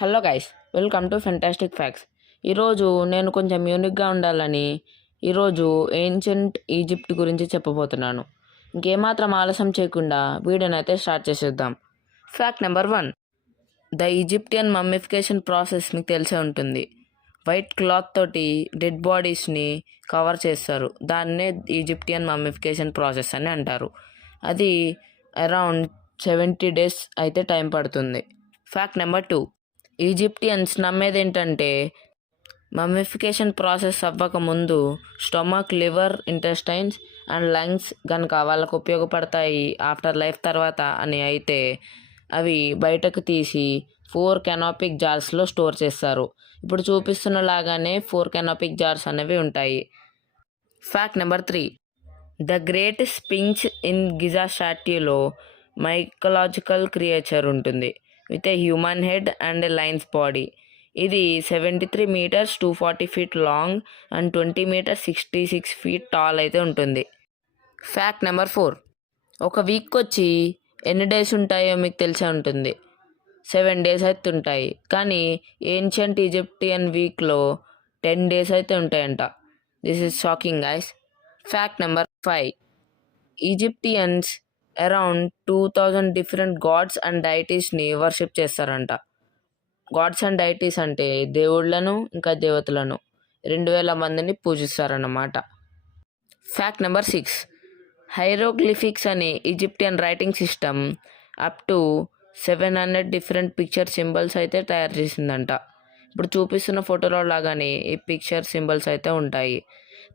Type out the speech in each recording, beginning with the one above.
Hello guys, welcome to fantastic facts. ఈరోజు నేను కొంచెం యూనిక్గా ఉండాలని ఈరోజు ఏన్షియంట్ ఈజిప్ట్ గురించి చెప్పబోతున్నాను. ఇంకేమాత్రం ఆలస్యం చేయకుండా వీడియోని అయితే స్టార్ట్ చేసేద్దాం. Fact number 1. The Egyptian mummification process మీకు తెలిసే ఉంటుంది. వైట్ క్లాత్ తోటి డెడ్ బాడీస్ని కవర్ చేస్తారు. దాన్నే ఈజిప్టియన్ మమ్మిఫికేషన్ ప్రాసెస్ అని అంటారు. అది అరౌండ్ 70 days అయితే టైం పడుతుంది. Fact number 2. ఈజిప్టియన్స్ నమ్మేది ఏంటంటే మమ్మిఫికేషన్ ప్రాసెస్ అవ్వకముందు stomach, liver, intestines and lungs కనుక వాళ్ళకు ఉపయోగపడతాయి ఆఫ్టర్ లైఫ్ తర్వాత అని అయితే అవి బయటకు తీసి 4 కెనాపిక్ జార్స్లో స్టోర్ చేస్తారు. ఇప్పుడు చూపిస్తున్న లాగానే 4 కెనాపిక్ జార్స్ అనేవి ఉంటాయి. Fact number 3. The great Sphinx in Giza స్టాట్యూలో మైకలాజికల్ క్రియేచర్ ఉంటుంది with a human head and a lions body. ఇది 73 meters 240 feet long and 20 meters 66 feet tall అయితే ఉంటుంది. Fact number 4. ఒక వీక్ వచ్చి ఎన్ని డేస్ ఉంటాయో మీకు తెలిసే ఉంటుంది. 7 days అయితే ఉంటాయి. కానీ ఏన్షియంట్ ఈజిప్టియన్ వీక్లో 10 days అయితే ఉంటాయంట. This is shocking guys. Fact number 5. Egyptians around 2000 different gods and డైటీస్ని వర్షిప్ చేస్తారంట. గాడ్స్ అండ్ డైటీస్ అంటే దేవుళ్ళను ఇంకా దేవతలను 2000 మందిని పూజిస్తారన్నమాట. Fact number 6. హైరోగ్లిఫిక్స్ అనే Egyptian writing system up to 700 different picture symbols అయితే తయారు చేసిందంట. ఇప్పుడు చూపిస్తున్న ఫోటోలో లాగానే ఈ పిక్చర్ సింబల్స్ అయితే ఉంటాయి.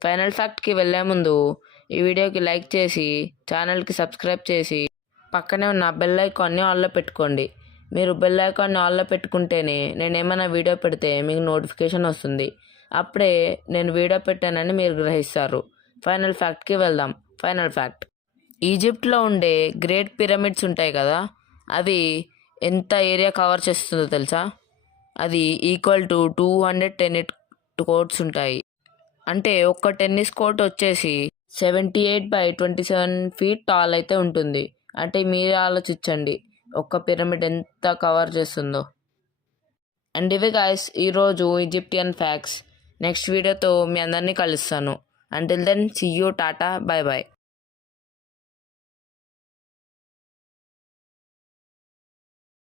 ఫైనల్ ఫ్యాక్ట్కి వెళ్ళే ముందు ఈ వీడియోకి లైక్ చేసి ఛానల్కి సబ్స్క్రైబ్ చేసి పక్కనే ఉన్న బెల్ ఐకాన్ని ఆన్లో పెట్టుకోండి. మీరు బెల్ ఐకాన్ని ఆన్లో పెట్టుకుంటేనే నేను ఏమైనా వీడియో పెడితే మీకు నోటిఫికేషన్ వస్తుంది. అప్పుడే నేను వీడియో పెట్టానని మీరు గ్రహిస్తారు. ఫైనల్ ఫ్యాక్ట్కి వెళ్దాం. Final fact. ఈజిప్ట్లో ఉండే గ్రేట్ పిరమిడ్స్ ఉంటాయి కదా, అవి ఎంత ఏరియా కవర్ చేస్తుందో తెలుసా? అది ఈక్వల్ టు 200 టెన్నిస్ కోర్ట్స్ ఉంటాయి. అంటే ఒక్క టెన్నిస్ కోర్ట్ వచ్చేసి 78 by 27 feet టాల్ అయితే ఉంటుంది. అంటే మీరే ఆలోచించండి ఒక్క పిరమిడ్ ఎంత కవర్ చేస్తుందో. అండ్ ఇవి గాయస్ ఈరోజు ఈజిప్టియన్ ఫ్యాక్ట్స్. నెక్స్ట్ వీడియోతో మీ అందరినీ కలుస్తాను. Until then see you, tata, bye bye.